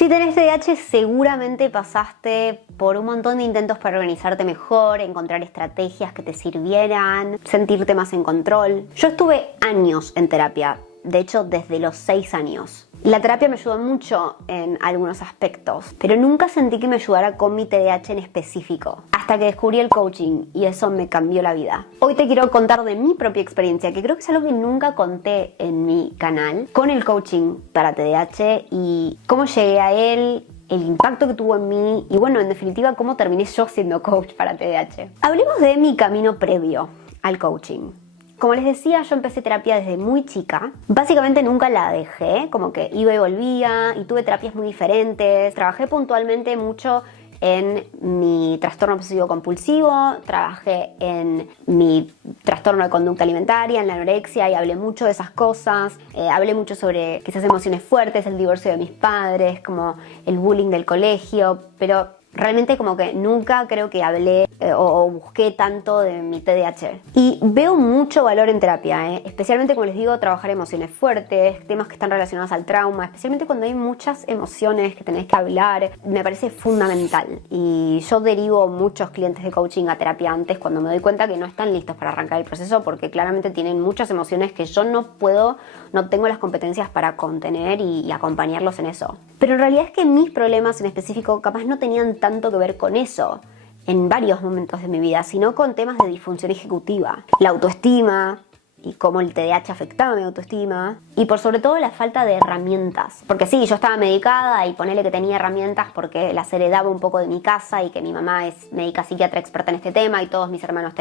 Si tenés TDAH, seguramente pasaste por un montón de intentos para organizarte mejor, encontrar estrategias que te sirvieran, sentirte más en control. Yo estuve años en terapia, de hecho desde los 6 años. La terapia me ayudó mucho en algunos aspectos, pero nunca sentí que me ayudara con mi TDAH en específico, hasta que descubrí el coaching y eso me cambió la vida. Hoy te quiero contar de mi propia experiencia, que creo que es algo que nunca conté en mi canal, con el coaching para TDAH y cómo llegué a él, el impacto que tuvo en mí y bueno, en definitiva, cómo terminé yo siendo coach para TDAH. Hablemos de mi camino previo al coaching. Como les decía, yo empecé terapia desde muy chica. Básicamente nunca la dejé, como que iba y volvía y tuve terapias muy diferentes. Trabajé puntualmente mucho en mi trastorno obsesivo compulsivo, trabajé en mi trastorno de conducta alimentaria, en la anorexia y hablé mucho de esas cosas. Hablé mucho sobre quizás emociones fuertes, el divorcio de mis padres, como el bullying del colegio, pero realmente como que nunca creo que hablé o busqué tanto de mi TDAH. Y veo mucho valor en terapia, especialmente como les digo, trabajar emociones fuertes, temas que están relacionados al trauma, especialmente cuando hay muchas emociones que tenés que hablar, me parece fundamental. Y yo derivo muchos clientes de coaching a terapia antes cuando me doy cuenta que no están listos para arrancar el proceso porque claramente tienen muchas emociones que yo no tengo las competencias para contener y acompañarlos en eso. Pero en realidad es que mis problemas en específico capaz no tenían tanto que ver con eso en varios momentos de mi vida, sino con temas de disfunción ejecutiva, la autoestima y cómo el TDAH afectaba mi autoestima y por sobre todo la falta de herramientas. Porque sí, yo estaba medicada y ponele que tenía herramientas porque las heredaba un poco de mi casa y que mi mamá es médica psiquiatra experta en este tema y todos mis hermanos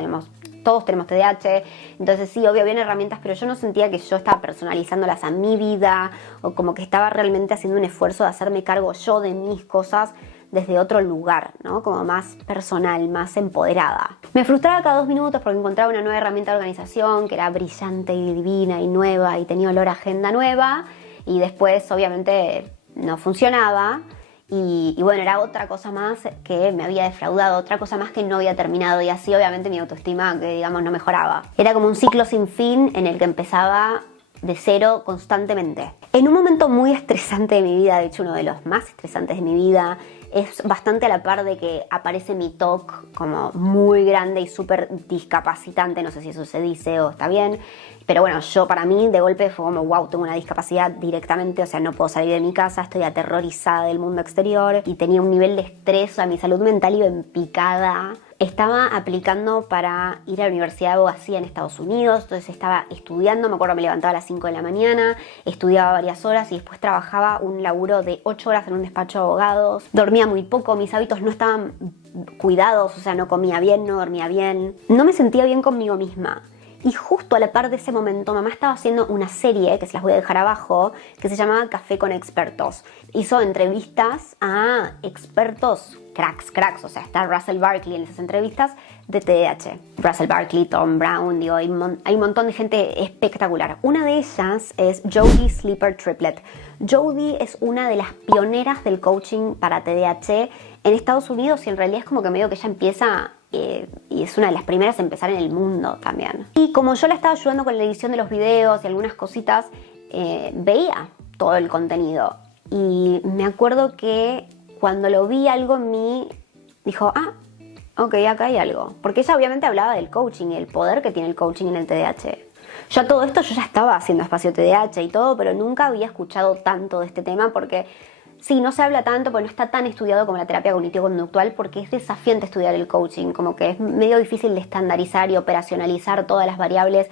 todos tenemos TDAH, entonces sí, obvio, había herramientas, pero yo no sentía que yo estaba personalizándolas a mi vida o como que estaba realmente haciendo un esfuerzo de hacerme cargo yo de mis cosas desde otro lugar, ¿no? Como más personal, más empoderada. Me frustraba cada 2 minutos porque encontraba una nueva herramienta de organización que era brillante y divina y nueva y tenía olor a agenda nueva y después obviamente no funcionaba. Y bueno, era otra cosa más que me había defraudado, otra cosa más que no había terminado y así obviamente mi autoestima, que digamos, no mejoraba. Era como un ciclo sin fin en el que empezaba de cero constantemente. En un momento muy estresante de mi vida, de hecho uno de los más estresantes de mi vida, es bastante a la par de que aparece mi TOC como muy grande y súper discapacitante, no sé si eso se dice o está bien, pero bueno, yo para mí de golpe fue como wow, tengo una discapacidad directamente, o sea, no puedo salir de mi casa, estoy aterrorizada del mundo exterior y tenía un nivel de estrés, o sea, mi salud mental iba en picada. Estaba aplicando para ir a la Universidad de Abogacía en Estados Unidos, entonces estaba estudiando, me acuerdo me levantaba a las 5 de la mañana, estudiaba varias horas y después trabajaba un laburo de 8 horas en un despacho de abogados, dormía muy poco, mis hábitos no estaban cuidados, o sea, no comía bien, no dormía bien, no me sentía bien conmigo misma. Y justo a la par de ese momento, mamá estaba haciendo una serie, que se las voy a dejar abajo, que se llamaba Café con Expertos. Hizo entrevistas a expertos cracks, o sea, está Russell Barkley en esas entrevistas de TDAH. Russell Barkley, Tom Brown, digo, hay un montón de gente espectacular. Una de ellas es Jodie Sleeper Triplett. Jodie es una de las pioneras del coaching para TDAH en Estados Unidos y en realidad es como que medio que ella empieza y es una de las primeras a empezar en el mundo también. Y como yo la estaba ayudando con la edición de los videos y algunas cositas, veía todo el contenido y me acuerdo que cuando lo vi algo en mí dijo, ok, acá hay algo. Porque ella obviamente hablaba del coaching y el poder que tiene el coaching en el TDAH. Yo todo esto yo ya estaba haciendo espacio TDAH y todo, pero nunca había escuchado tanto de este tema porque sí, no se habla tanto, porque no está tan estudiado como la terapia cognitivo-conductual porque es desafiante estudiar el coaching, como que es medio difícil de estandarizar y operacionalizar todas las variables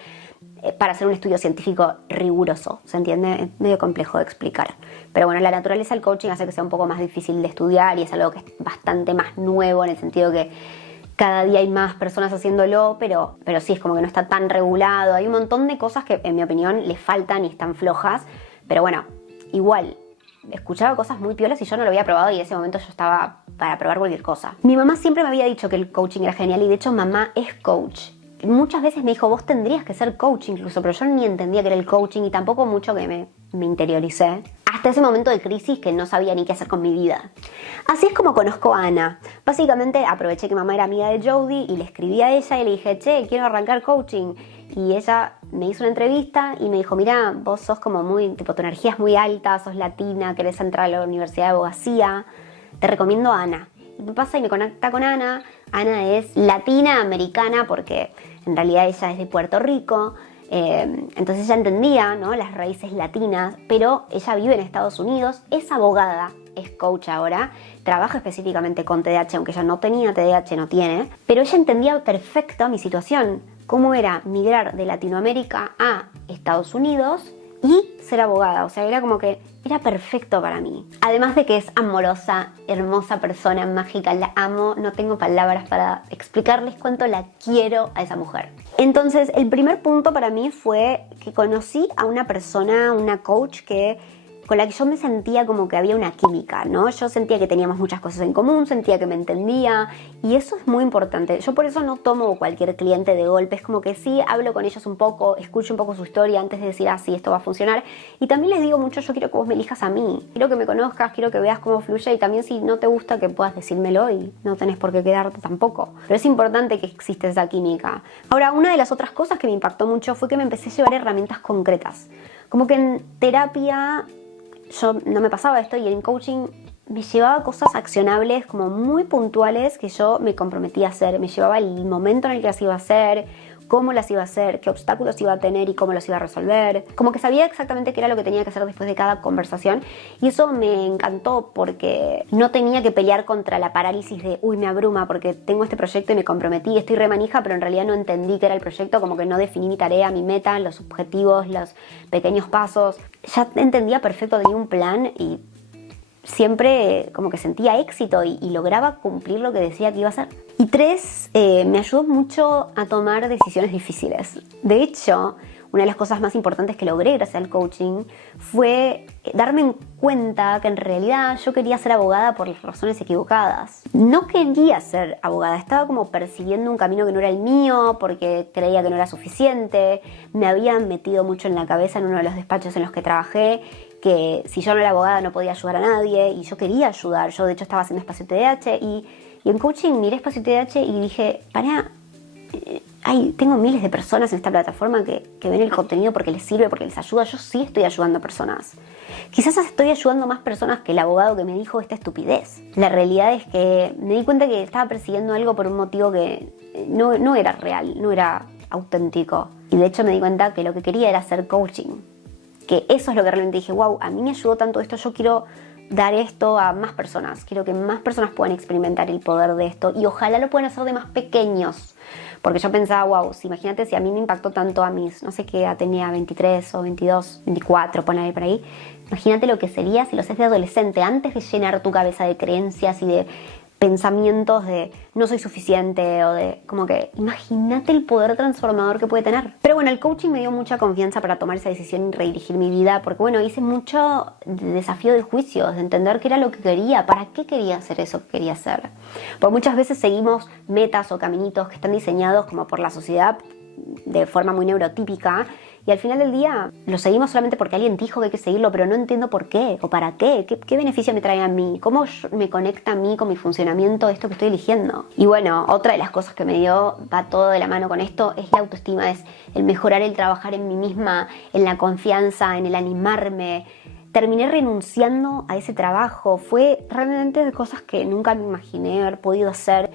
para hacer un estudio científico riguroso, ¿se entiende? Es medio complejo de explicar. Pero bueno, la naturaleza del coaching hace que sea un poco más difícil de estudiar y es algo que es bastante más nuevo en el sentido que cada día hay más personas haciéndolo, pero sí es como que no está tan regulado. Hay un montón de cosas que en mi opinión le faltan y están flojas, pero bueno, igual escuchaba cosas muy piolas y yo no lo había probado y en ese momento yo estaba para probar cualquier cosa. Mi mamá siempre me había dicho que el coaching era genial y de hecho mamá es coach. Muchas veces me dijo, vos tendrías que ser coach incluso, pero yo ni entendía que era el coaching y tampoco mucho que me interioricé. Hasta ese momento de crisis que no sabía ni qué hacer con mi vida. Así es como conozco a Ana. Básicamente aproveché que mamá era amiga de Jodie y le escribí a ella y le dije, che, quiero arrancar coaching. y ella me hizo una entrevista y me dijo, mira, vos sos como muy, tipo, tu energía es muy alta, sos latina, querés entrar a la Universidad de Abogacía, te recomiendo a Ana. Y me pasa y me conecta con Ana. Ana es latina americana porque en realidad ella es de Puerto Rico. Entonces ella entendía, ¿no?, las raíces latinas, pero ella vive en Estados Unidos, es abogada, es coach ahora, trabaja específicamente con TDAH, aunque ella no tenía TDAH, no tiene, pero ella entendía perfecto mi situación, cómo era migrar de Latinoamérica a Estados Unidos y ser abogada. O sea, era como que era perfecto para mí. Además de que es amorosa, hermosa persona, mágica, la amo, no tengo palabras para explicarles cuánto la quiero a esa mujer. Entonces, el primer punto para mí fue que conocí a una persona, una coach con la que yo me sentía como que había una química, ¿no? Yo sentía que teníamos muchas cosas en común, sentía que me entendía, y eso es muy importante. Yo por eso no tomo cualquier cliente de golpe, es como que sí, hablo con ellos un poco, escucho un poco su historia antes de decir, ah, sí, esto va a funcionar. Y también les digo mucho, yo quiero que vos me elijas a mí, quiero que me conozcas, quiero que veas cómo fluye, y también si no te gusta que puedas decírmelo y no tenés por qué quedarte tampoco. Pero es importante que existe esa química. Ahora, una de las otras cosas que me impactó mucho fue que me empecé a llevar herramientas concretas. Como que en terapia yo no me pasaba esto y en coaching me llevaba cosas accionables como muy puntuales que yo me comprometí a hacer. Me llevaba el momento en el que las iba a hacer, cómo las iba a hacer, qué obstáculos iba a tener y cómo los iba a resolver. Como que sabía exactamente qué era lo que tenía que hacer después de cada conversación, y eso me encantó porque no tenía que pelear contra la parálisis de uy, me abruma porque tengo este proyecto y me comprometí, estoy re manija, pero en realidad no entendí qué era el proyecto, como que no definí mi tarea, mi meta, los objetivos, los pequeños pasos. Ya entendía perfecto, tenía un plan y siempre como que sentía éxito y lograba cumplir lo que decía que iba a hacer. Y 3, me ayudó mucho a tomar decisiones difíciles. De hecho, una de las cosas más importantes que logré gracias al coaching fue darme cuenta que en realidad yo quería ser abogada por las razones equivocadas. No quería ser abogada, estaba como persiguiendo un camino que no era el mío porque creía que no era suficiente. Me habían metido mucho en la cabeza en uno de los despachos en los que trabajé que si yo no era abogada no podía ayudar a nadie, y yo quería ayudar. Yo de hecho estaba haciendo Espacio TDAH y en coaching miré Espacio TDAH y dije, tengo miles de personas en esta plataforma que ven el contenido porque les sirve, porque les ayuda. Yo sí estoy ayudando a personas. Quizás estoy ayudando más personas que el abogado que me dijo esta estupidez. La realidad es que me di cuenta que estaba persiguiendo algo por un motivo que no era real, no era auténtico. Y de hecho me di cuenta que lo que quería era hacer coaching. Que eso es lo que realmente dije, wow, a mí me ayudó tanto esto, yo quiero dar esto a más personas, quiero que más personas puedan experimentar el poder de esto y ojalá lo puedan hacer de más pequeños, porque yo pensaba, wow, imagínate si a mí me impactó tanto a mis, no sé qué edad tenía, 23 o 22, 24, ponle por ahí, imagínate lo que sería si lo haces de adolescente, antes de llenar tu cabeza de creencias y de pensamientos de no soy suficiente o de como que imagínate el poder transformador que puede tener. Pero bueno, el coaching me dio mucha confianza para tomar esa decisión y redirigir mi vida, porque bueno, hice mucho desafío de juicios, de entender qué era lo que quería, para qué quería hacer eso que quería hacer. Porque muchas veces seguimos metas o caminitos que están diseñados como por la sociedad de forma muy neurotípica, y al final del día lo seguimos solamente porque alguien dijo que hay que seguirlo, pero no entiendo por qué o para qué, qué beneficio me trae a mí, cómo me conecta a mí con mi funcionamiento esto que estoy eligiendo. Y bueno, otra de las cosas que me dio, va todo de la mano con esto, es la autoestima, es el mejorar, el trabajar en mí misma, en la confianza, en el animarme. Terminé renunciando a ese trabajo, fue realmente de cosas que nunca me imaginé haber podido hacer,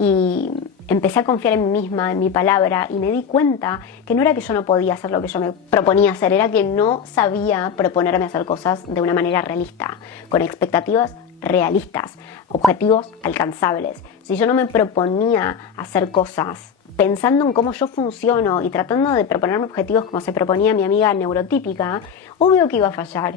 y empecé a confiar en mí misma, en mi palabra, y me di cuenta que no era que yo no podía hacer lo que yo me proponía hacer, era que no sabía proponerme hacer cosas de una manera realista, con expectativas realistas, objetivos alcanzables. Si yo no me proponía hacer cosas pensando en cómo yo funciono y tratando de proponerme objetivos como se proponía mi amiga neurotípica, obvio que iba a fallar.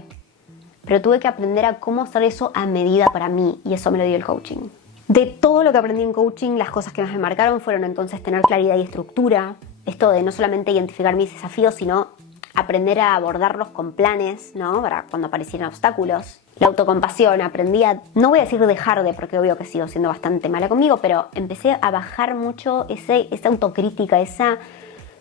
Pero tuve que aprender a cómo hacer eso a medida para mí, y eso me lo dio el coaching. De todo lo que aprendí en coaching, las cosas que más me marcaron fueron entonces tener claridad y estructura, esto de no solamente identificar mis desafíos, sino aprender a abordarlos con planes, ¿no?, para cuando aparecieran obstáculos. La autocompasión, aprendí a, no voy a decir dejar de, porque obvio que sigo siendo bastante mala conmigo, pero empecé a bajar mucho esa autocrítica, esa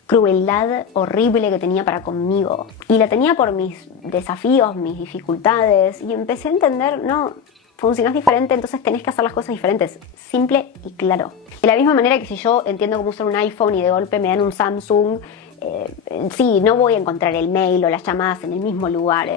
crueldad horrible que tenía para conmigo. Y la tenía por mis desafíos, mis dificultades, y empecé a entender, no, funcionas diferente, entonces tenés que hacer las cosas diferentes. Simple y claro. De la misma manera que si yo entiendo cómo usar un iPhone y de golpe me dan un Samsung, sí, no voy a encontrar el mail o las llamadas en el mismo lugar,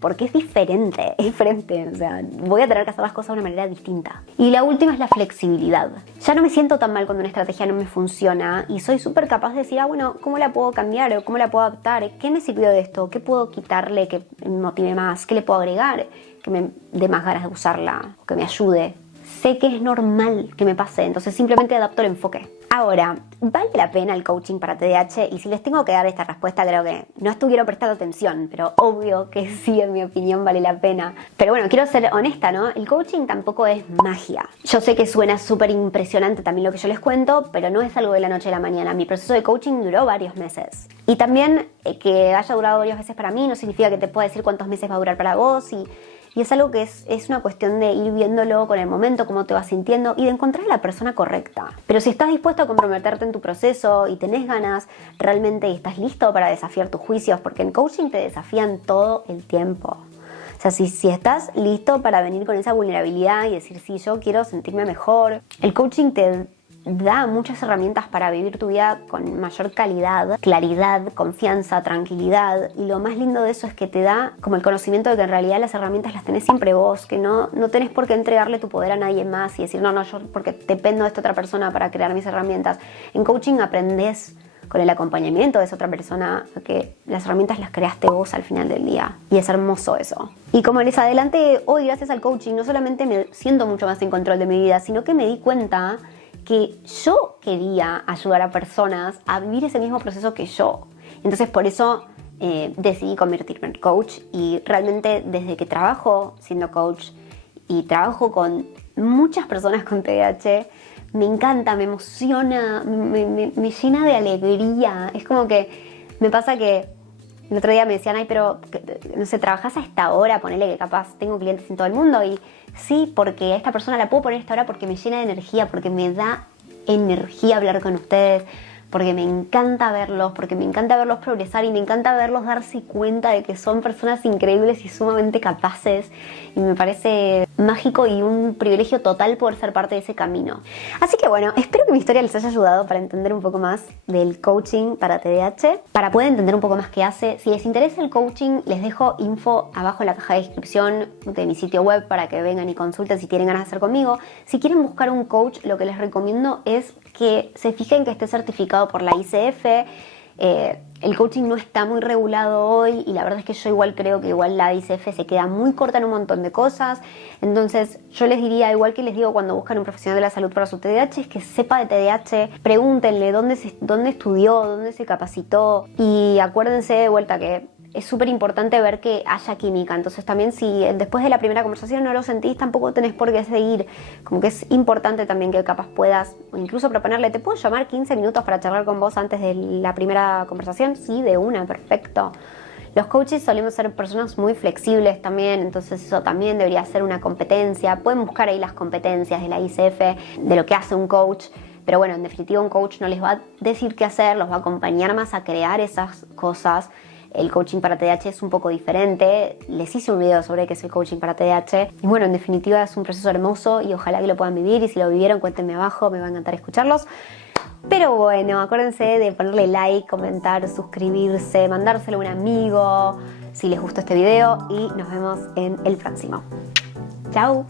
porque es diferente, o sea, voy a tener que hacer las cosas de una manera distinta. Y la última es la flexibilidad. Ya no me siento tan mal cuando una estrategia no me funciona y soy súper capaz de decir, bueno, ¿cómo la puedo cambiar? ¿O cómo la puedo adaptar? ¿Qué me sirvió de esto? ¿Qué puedo quitarle que me motive más? ¿Qué le puedo agregar que me dé más ganas de usarla o que me ayude? Sé que es normal que me pase, entonces simplemente adapto el enfoque. Ahora, ¿vale la pena el coaching para TDAH? Y si les tengo que dar esta respuesta, creo que no estuvieron prestando atención, pero obvio que sí, en mi opinión, vale la pena. Pero bueno, quiero ser honesta, ¿no? El coaching tampoco es magia. Yo sé que suena súper impresionante también lo que yo les cuento, pero no es algo de la noche a la mañana. Mi proceso de coaching duró varios meses. Y también que haya durado varios meses para mí no significa que te pueda decir cuántos meses va a durar para vos y es algo que es una cuestión de ir viéndolo con el momento, cómo te vas sintiendo y de encontrar a la persona correcta. Pero si estás dispuesto a comprometerte en tu proceso y tenés ganas realmente y estás listo para desafiar tus juicios, porque en coaching te desafían todo el tiempo. O sea, si estás listo para venir con esa vulnerabilidad y decir, sí, yo quiero sentirme mejor, el coaching te da muchas herramientas para vivir tu vida con mayor calidad, claridad, confianza, tranquilidad. Y lo más lindo de eso es que te da como el conocimiento de que en realidad las herramientas las tenés siempre vos, que no tenés por qué entregarle tu poder a nadie más y decir, no, yo porque dependo de esta otra persona para crear mis herramientas. En coaching aprendés con el acompañamiento de esa otra persona, que las herramientas las creaste vos al final del día. Y es hermoso eso. Y como les adelanté, hoy gracias al coaching no solamente me siento mucho más en control de mi vida, sino que me di cuenta que yo quería ayudar a personas a vivir ese mismo proceso que yo. Entonces por eso decidí convertirme en coach y realmente desde que trabajo siendo coach y trabajo con muchas personas con TDAH, me encanta, me emociona, me llena de alegría. Es como que me pasa que el otro día me decían, ay, pero no sé, ¿trabajás a esta hora? Ponele que capaz tengo clientes en todo el mundo y sí, porque a esta persona la puedo poner a esta hora porque me llena de energía, porque me da energía hablar con ustedes, porque me encanta verlos progresar y me encanta verlos darse cuenta de que son personas increíbles y sumamente capaces y me parece mágico y un privilegio total poder ser parte de ese camino. Así que bueno, espero que mi historia les haya ayudado para entender un poco más del coaching para TDAH, para poder entender un poco más qué hace. Si les interesa el coaching, les dejo info abajo en la caja de descripción de mi sitio web para que vengan y consulten si tienen ganas de hacer conmigo. Si quieren buscar un coach, lo que les recomiendo es que se fijen que esté certificado por la ICF. El coaching no está muy regulado hoy y la verdad es que yo igual creo que igual la ICF se queda muy corta en un montón de cosas. Entonces yo les diría, igual que les digo cuando buscan un profesional de la salud para su TDAH, es que sepa de TDAH, pregúntenle dónde estudió, dónde se capacitó y acuérdense de vuelta que es súper importante ver que haya química. Entonces también si después de la primera conversación no lo sentís, tampoco tenés por qué seguir. Como que es importante también que capaz puedas, o incluso proponerle, ¿te puedo llamar 15 minutos para charlar con vos antes de la primera conversación? Sí, de una, perfecto. Los coaches solemos ser personas muy flexibles también, entonces eso también debería ser una competencia. Pueden buscar ahí las competencias de la ICF, de lo que hace un coach. Pero bueno, en definitiva un coach no les va a decir qué hacer, los va a acompañar más a crear esas cosas. El coaching para TDAH es un poco diferente. Les hice un video sobre qué es el coaching para TDAH. Y bueno, en definitiva es un proceso hermoso y ojalá que lo puedan vivir. Y si lo vivieron, cuéntenme abajo, me va a encantar escucharlos. Pero bueno, acuérdense de ponerle like, comentar, suscribirse, mandárselo a un amigo si les gustó este video. Y nos vemos en el próximo. ¡Chao!